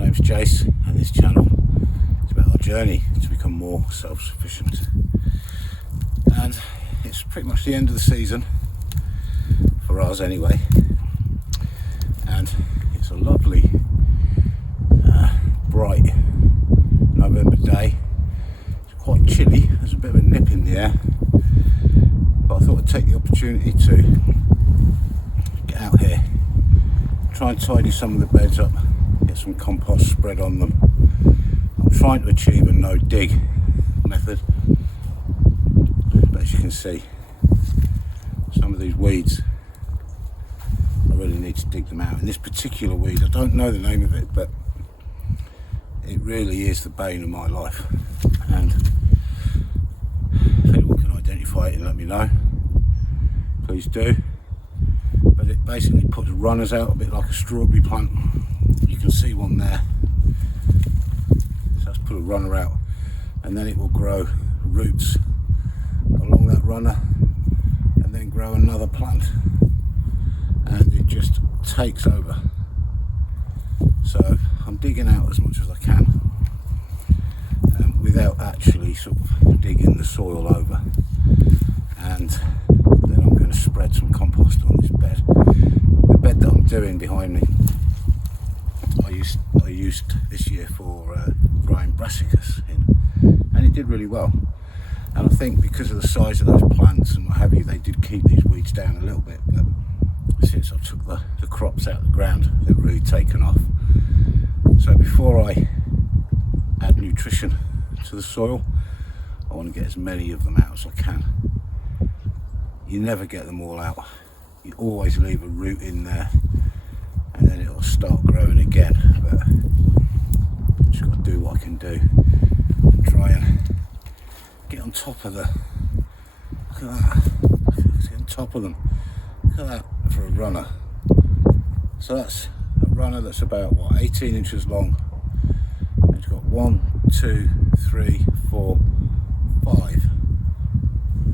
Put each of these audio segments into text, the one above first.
My name's Jace, and this channel is about our journey to become more self-sufficient. And it's pretty much the end of the season, for us anyway, and it's a lovely bright November day. It's quite chilly, there's a bit of a nip in the air, but I thought I'd take the opportunity to get out here, try and tidy some of the beds up, get some compost spread on them. I'm trying to achieve a no dig method, but as you can see, some of these weeds, I really need to dig them out. And this particular weed, I don't know the name of it, but it really is the bane of my life. And if anyone can identify it and let me know, please do. But it basically puts runners out a bit like a strawberry plant. You can see one there. So let's put a runner out, and then it will grow roots along that runner and then grow another plant, and it just takes over. So I'm digging out as much as I can without actually sort of digging the soil over, and then I'm going to spread some compost on this bed. The bed that I'm doing behind me, I used this year for growing brassicas in, and it did really well. And I think because of the size of those plants and what have you, they did keep these weeds down a little bit, but since I took the crops out of the ground, they've really taken off. So before I add nutrition to the soil, I want to get as many of them out as I can. You never get them all out. You always leave a root in there, and then it'll start growing again. But I've just got to do what I can do. Try and get on top of the, look at that, get on top of them. Look at that for a runner. So that's a runner that's about, what, 18 inches long. It's got 1, 2, 3, 4, 5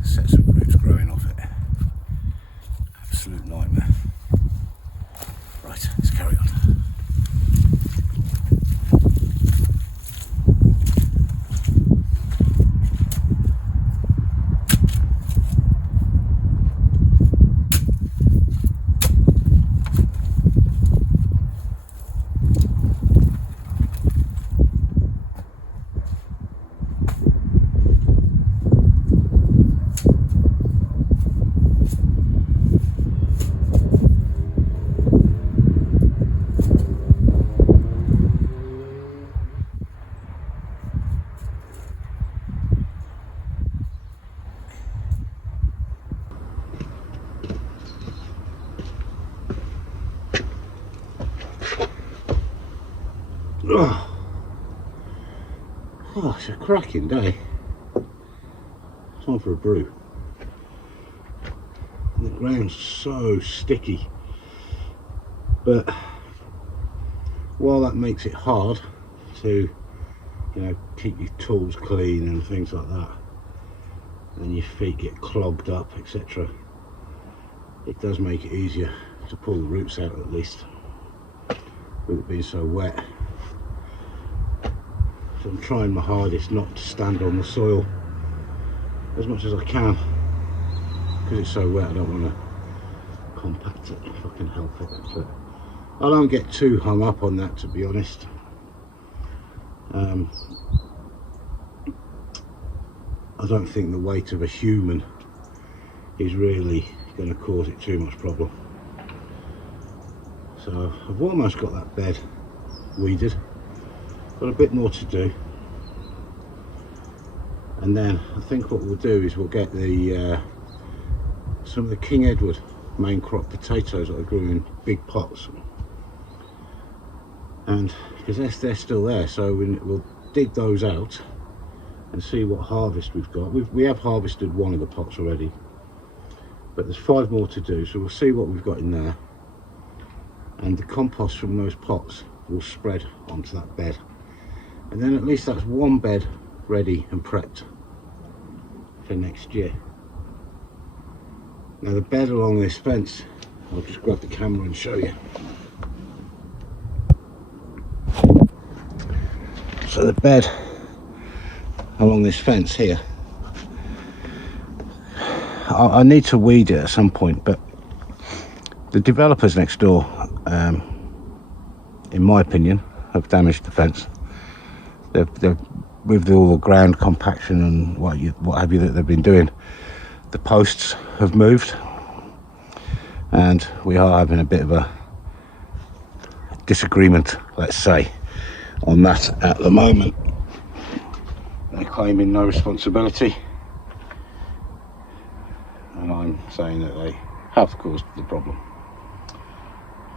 sets of roots growing off it. Absolute nightmare. Right, let's carry on. Oh, it's a cracking day. Time for a brew. The ground's so sticky, but while that makes it hard to, keep your tools clean and things like that, and your feet get clogged up, etc., it does make it easier to pull the roots out, at least, with it being so wet. So I'm trying my hardest not to stand on the soil as much as I can, because it's so wet. I don't want to compact it if I can help it, but I don't get too hung up on that, to be honest. I don't think the weight of a human is really going to cause it too much problem. So I've almost got that bed weeded. Got a bit more to do, and then I think what we'll do is we'll get the some of the King Edward main crop potatoes that I grew in big pots, and because they're still there, so we'll dig those out and see what harvest we've got. We have harvested one of the pots already, but there's 5 more to do, so we'll see what we've got in there, and the compost from those pots will spread onto that bed. And then at least that's one bed ready and prepped for next year. Now the bed along this fence, I'll just grab the camera and show you. So the bed along this fence here, I need to weed it at some point, but the developers next door, in my opinion, have damaged the fence. They've with all the ground compaction and what have you that they've been doing, the posts have moved, and we are having a bit of a disagreement, let's say, on that at the moment. They're claiming no responsibility, and I'm saying that they have caused the problem.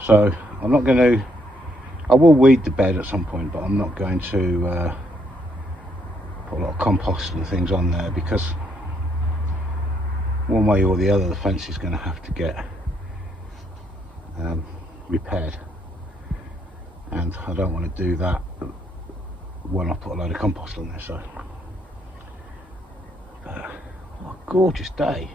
So I'm not going to, I will weed the bed at some point, but I'm not going to put a lot of compost and things on there, because one way or the other the fence is going to have to get repaired, and I don't want to do that when I put a load of compost on there. So what a gorgeous day.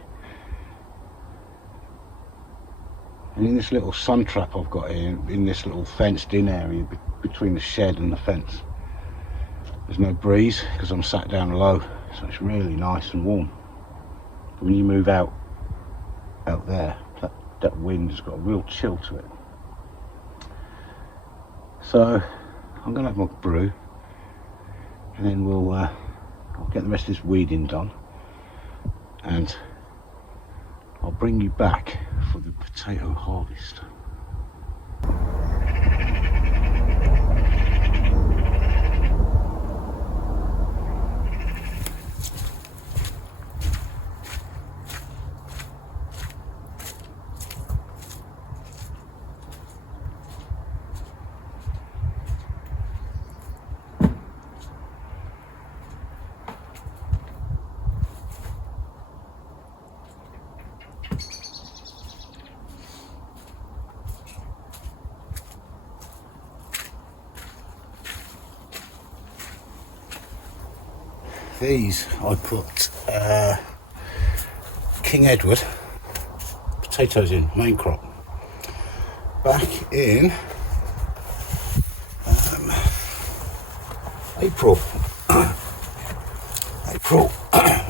And in this little sun trap I've got here, in this little fenced in area between the shed and the fence, there's no breeze because I'm sat down low, so it's really nice and warm. But when you move out there, that wind has got a real chill to it. So I'm going to have my brew, and then I'll get the rest of this weeding done, and I'll bring you back for the potato harvest. These I put King Edward potatoes in, main crop, back in April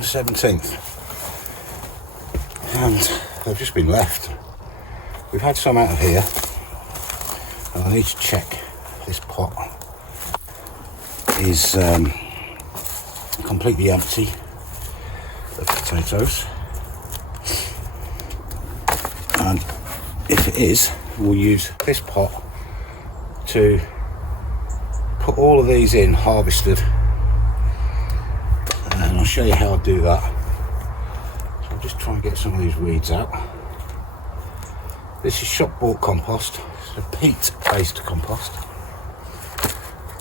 17th, and they've just been left. We've had some out of here, and I need to check this pot is completely empty of potatoes, and if it is, we'll use this pot to put all of these in harvested, and I'll show you how I do that. So I'll just try and get some of these weeds out. This is shop bought compost. It's a peat based compost,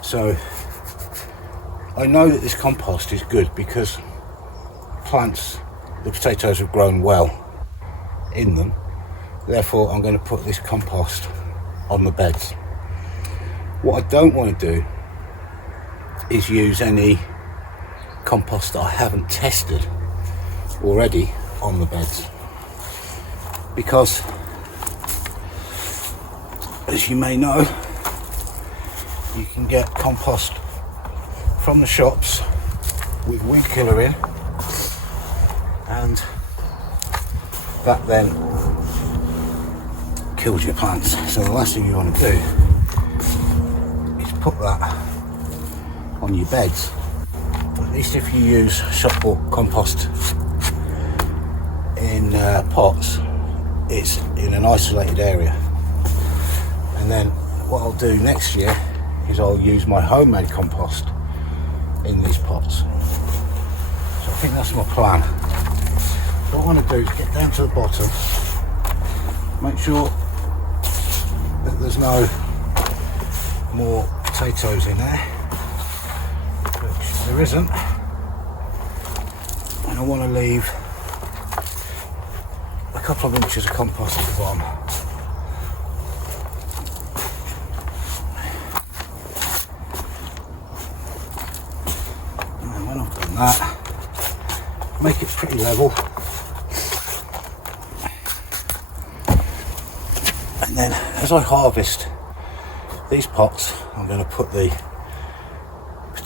so I know that this compost is good because the potatoes have grown well in them. Therefore, I'm going to put this compost on the beds. What I don't want to do is use any compost that I haven't tested already on the beds, because, as you may know, you can get compost from the shops with weed killer in, and that then kills your plants. So the last thing you want to do is put that on your beds. But at least if you use shop bought compost in pots, it's in an isolated area. And then what I'll do next year is I'll use my homemade compost in these pots. So I think that's my plan. What I want to do is get down to the bottom, make sure that there's no more potatoes in there, which there isn't, and I want to leave a couple of inches of compost at the bottom. That, make it pretty level, and then as I harvest these pots, I'm going to put the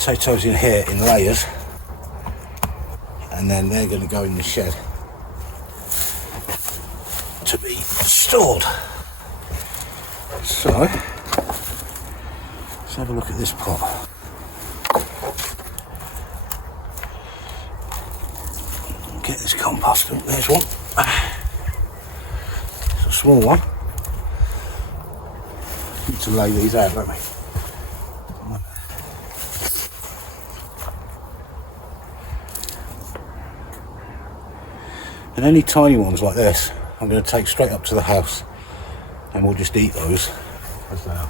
potatoes in here in layers, and then they're going to go in the shed to be stored. So let's have a look at this pot. Get this compost. Oh, there's one. It's a small one. Need to lay these out, don't we? And any tiny ones like this, I'm going to take straight up to the house, and we'll just eat those as they are.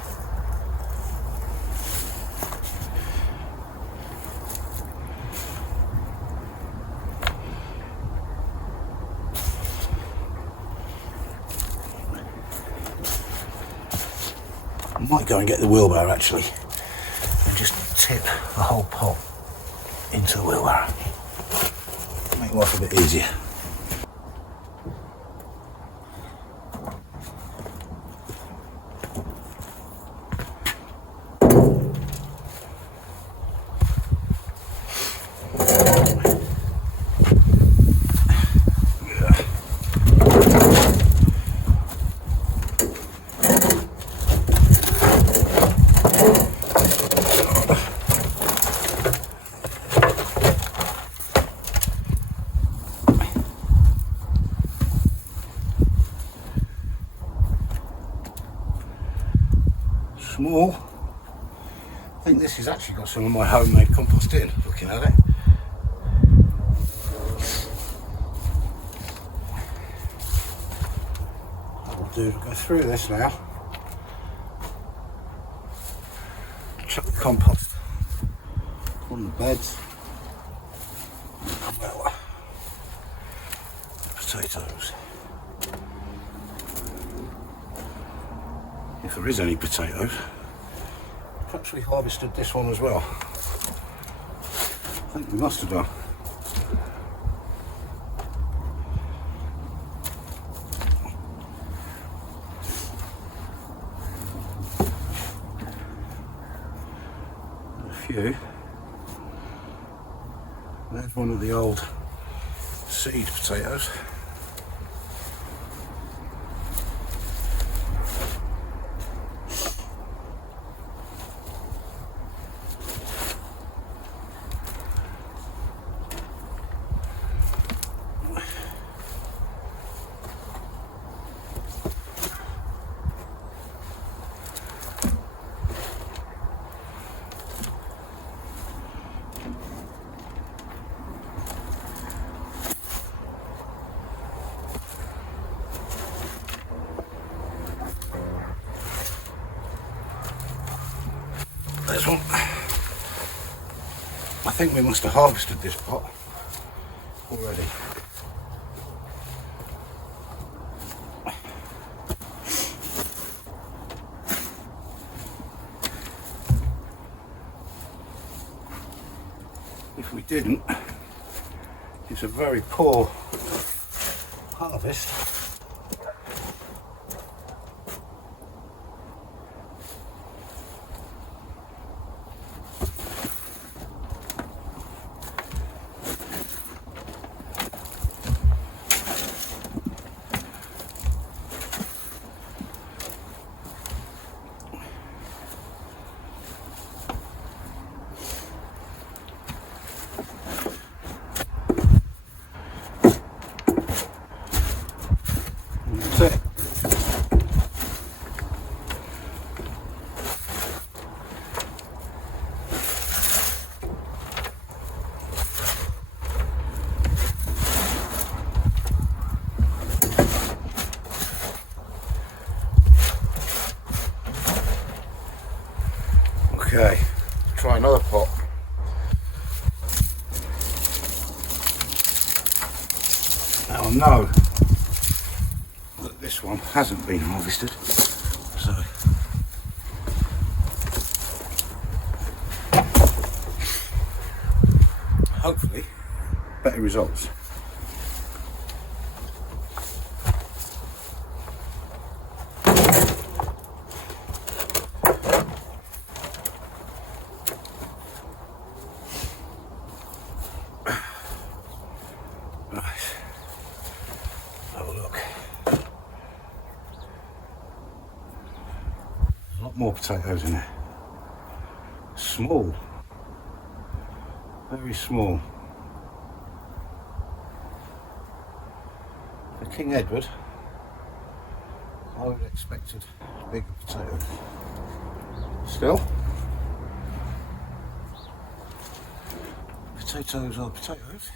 I might go and get the wheelbarrow actually, and just tip the whole pot into the wheelbarrow. Make life a bit easier. Small. I think this has actually got some of my homemade compost in, looking at it. What we'll do is go through this now, chuck the compost on the beds, well, potatoes. If there is any potatoes. Perhaps we harvested this one as well. I think we must have done. A few. There's one of the old seed potatoes. There's one. I think we must have harvested this pot already. If we didn't, it's a very poor harvest. That's it. Okay, try another pot. Now I know that this one hasn't been harvested, so hopefully better results. potatoes in it. Small, very small. For King Edward, I would have expected bigger potatoes. Still, potatoes are potatoes.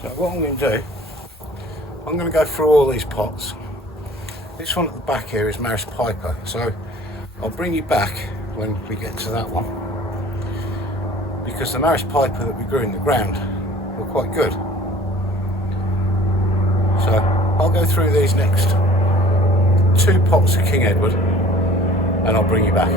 So what I'm going to do, I'm going to go through all these pots. This one at the back here is Maris Piper, so I'll bring you back when we get to that one, because the Maris Piper that we grew in the ground were quite good. So I'll go through these next 2 pots of King Edward and I'll bring you back.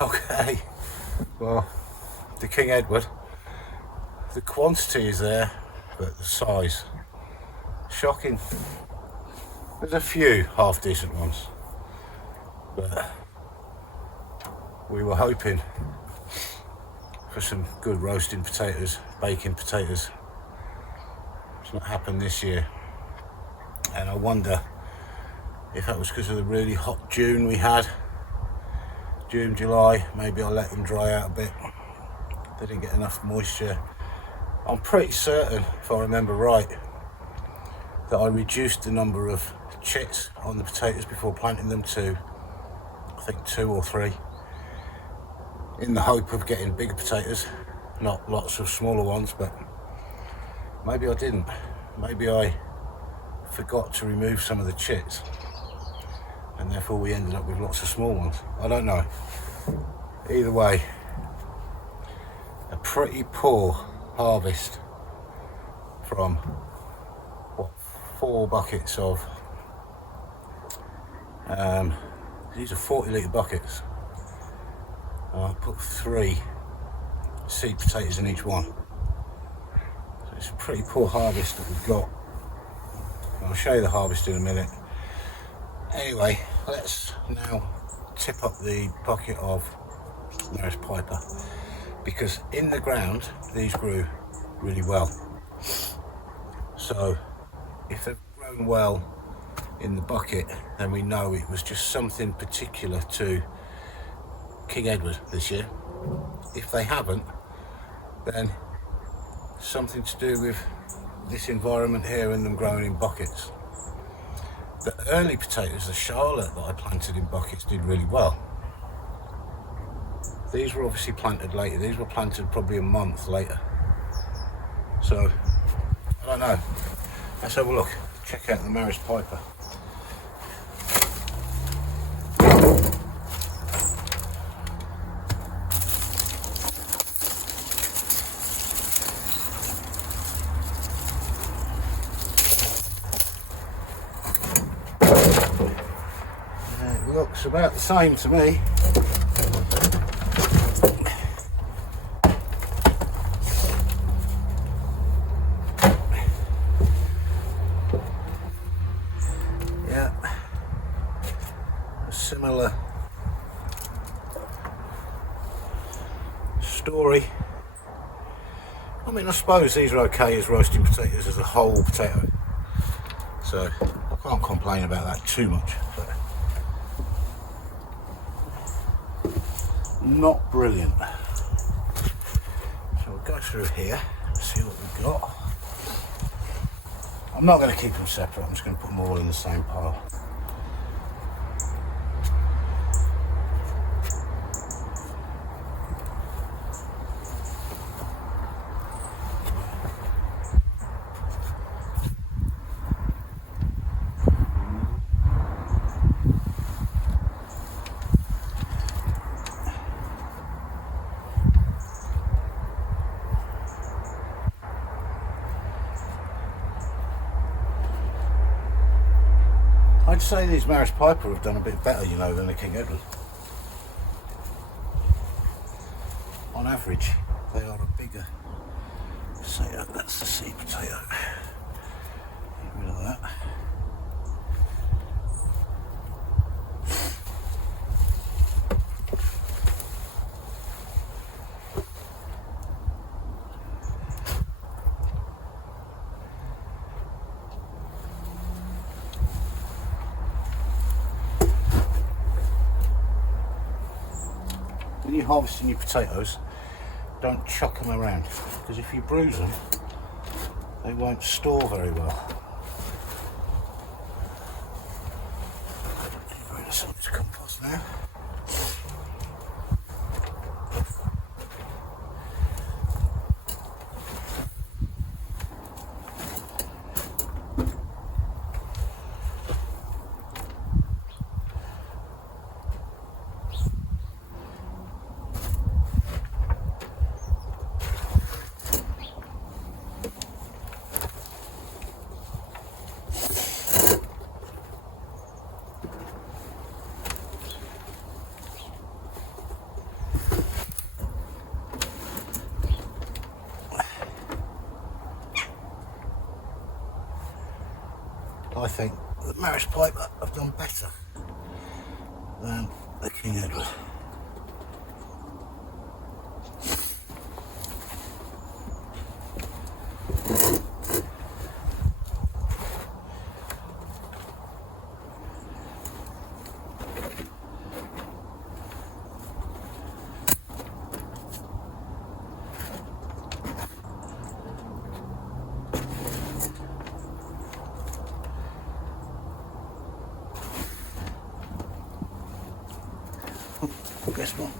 Okay, well, the King Edward, the quantity is there, but the size, shocking. There's a few half decent ones, but we were hoping for some good roasting potatoes, baking potatoes. It's not happened this year, and I wonder if that was because of the really hot June we had. June, July, maybe I let them dry out a bit. They didn't get enough moisture. I'm pretty certain, if I remember right, that I reduced the number of chits on the potatoes before planting them to, I think, 2 or 3, in the hope of getting bigger potatoes, not lots of smaller ones. But maybe I didn't. Maybe I forgot to remove some of the chits, and therefore we ended up with lots of small ones. I don't know. Either way, a pretty poor harvest from what, 4 buckets of these are 40-litre buckets. I put 3 seed potatoes in each one, so it's a pretty poor harvest that we've got. I'll show you the harvest in a minute. Anyway, let's now tip up the bucket of Maris Piper, because in the ground these grew really well. So if they've grown well in the bucket, then we know it was just something particular to King Edward this year. If they haven't, then something to do with this environment here and them growing in buckets. The early potatoes, the Charlotte that I planted in buckets, did really well. These were obviously planted later. These were planted probably a month later. So, I don't know. Let's have a look. Check out the Maris Piper. It looks about the same to me. Yeah, a similar story. I mean, I suppose these are okay as roasting potatoes as a whole potato, so I can't complain about that too much, but not brilliant. So we'll go through here, see what we've got. I'm not going to keep them separate, I'm just going to put them all in the same pile. I'd say these Maris Piper have done a bit better, you know, than the King Edward. On average, they are a bigger potato. That's the seed potato. Get rid of that. When you're harvesting your potatoes, don't chuck them around, because if you bruise them, they won't store very well. Get rid of some of this compost now. I think the Maris Piper have done better than the King Edward. Guess what?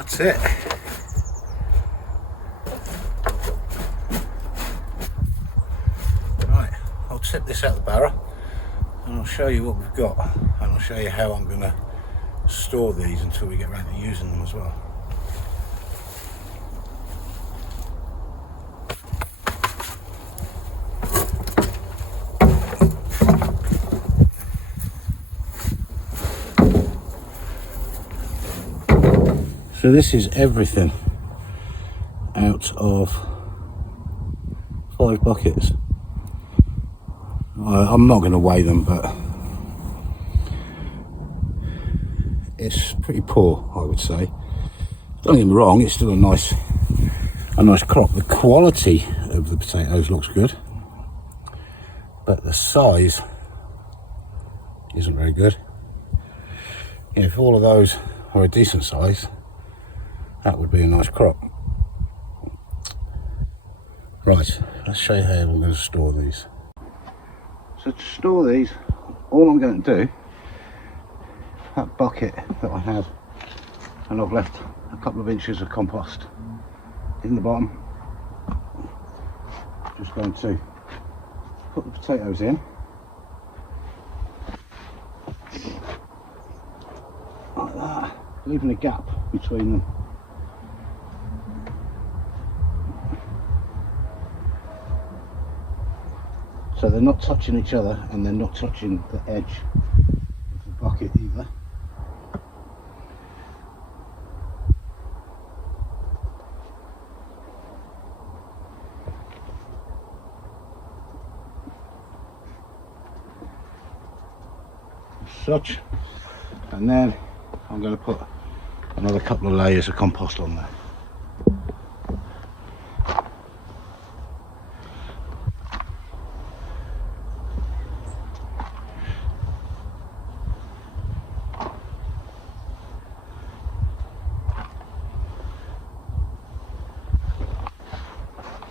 That's it. Right, I'll tip this out the barrow and I'll show you what we've got, and I'll show you how I'm going to store these until we get around to using them as well. So this is everything out of 5 buckets. I'm not going to weigh them, but it's pretty poor, I would say. Don't get me wrong, it's still a nice crop. The quality of the potatoes looks good, but the size isn't very good. If all of those are a decent size, that would be a nice crop. Right, let's show you how we're going to store these. So to store these, all I'm going to do, that bucket that I had, and I've left a couple of inches of compost in the bottom, just going to put the potatoes in, like that, leaving a gap between them. So they're not touching each other, and they're not touching the edge of the bucket either. As such, and then I'm going to put another couple of layers of compost on there.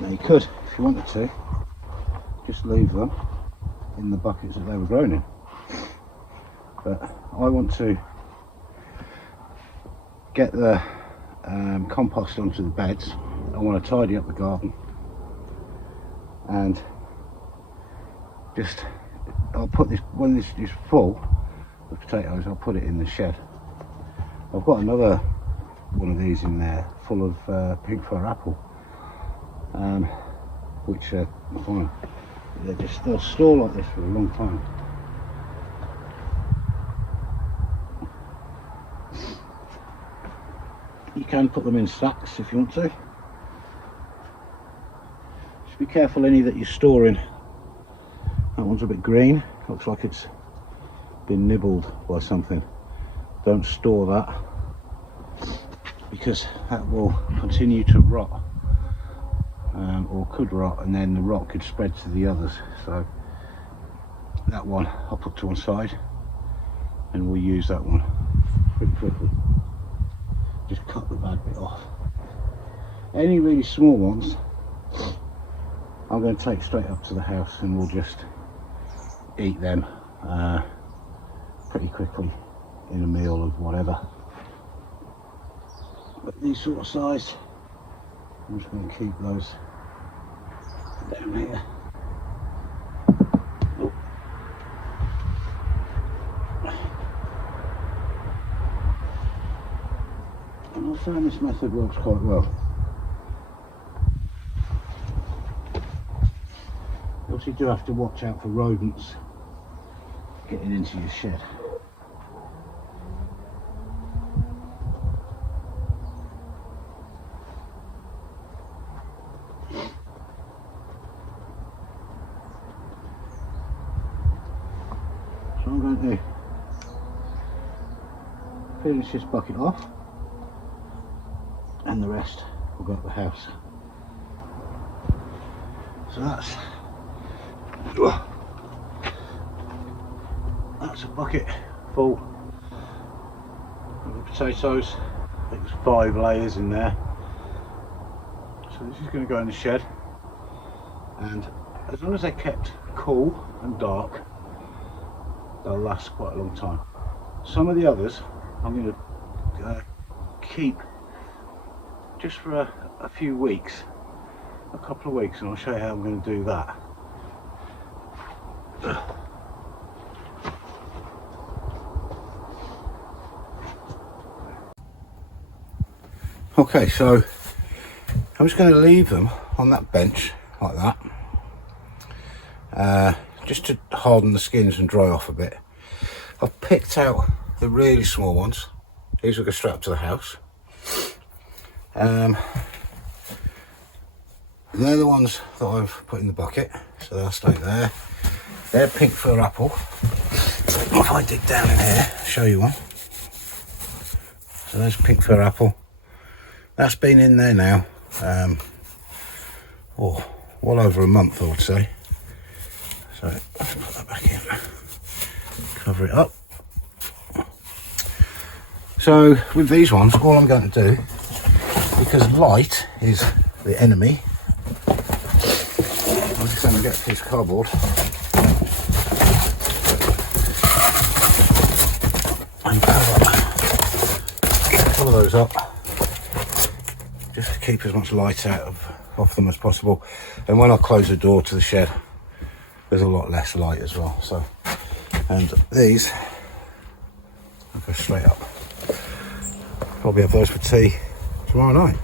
Now you could, if you wanted to, just leave them in the buckets that they were grown in. But I want to get the compost onto the beds. I want to tidy up the garden, and just I'll put this, when this is full of potatoes, I'll put it in the shed. I've got another one of these in there full of pink fir apple, which are fine. They'll store like this for a long time. You can put them in sacks if you want to. Just be careful any that you're storing. That one's a bit green, looks like it's been nibbled by something. Don't store that, because that will continue to rot, or could rot, and then the rot could spread to the others. So that one I'll put to one side, and we'll use that one pretty quickly. Just cut the bad bit off. Any really small ones I'm going to take straight up to the house, and we'll just eat them pretty quickly in a meal of whatever. But these sort of size, I'm just going to keep those down here. Oh. And I found this method works quite well. You obviously do have to watch out for rodents getting into your shed. So I'm going to finish this bucket off, and the rest will go up the house. So that's a bucket full of the potatoes. I think there's 5 layers in there. So this is going to go in the shed, and as long as they're kept cool and dark, they'll last quite a long time. Some of the others I'm going to keep just for a few weeks, a couple of weeks, and I'll show you how I'm going to do that. Okay, so I'm just going to leave them on that bench like that, just to harden the skins and dry off a bit. I've picked out the really small ones. These will go straight up to the house. They're the ones that I've put in the bucket, so they'll stay there. They're pink fir apple. If I dig down in here, I'll show you one. So there's pink fir apple. That's been in there now, well over a month, I would say. So let's put that back in, cover it up. So with these ones, all I'm going to do, because light is the enemy, I'm just going to get a piece of cardboard and cover those up, just to keep as much light out of them as possible. And when I close the door to the shed, there's a lot less light as well. So, and these I'll go straight up. Probably have those for tea tomorrow night.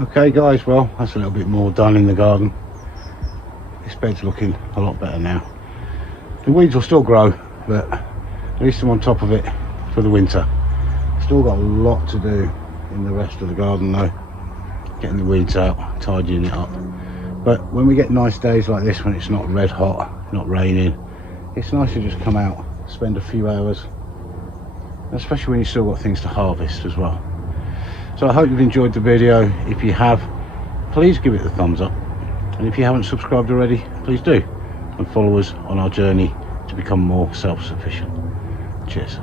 Okay guys, well that's a little bit more done in the garden. This bed's looking a lot better now. The weeds will still grow, but at least I'm on top of it for the winter. Still got a lot to do in the rest of the garden though, getting the weeds out, tidying it up. But when we get nice days like this, when it's not red hot, not raining, it's nice to just come out, spend a few hours, especially when you've still got things to harvest as well. So I hope you've enjoyed the video. If you have, please give it a thumbs up, and if you haven't subscribed already, please do, and follow us on our journey to become more self-sufficient. Cheers.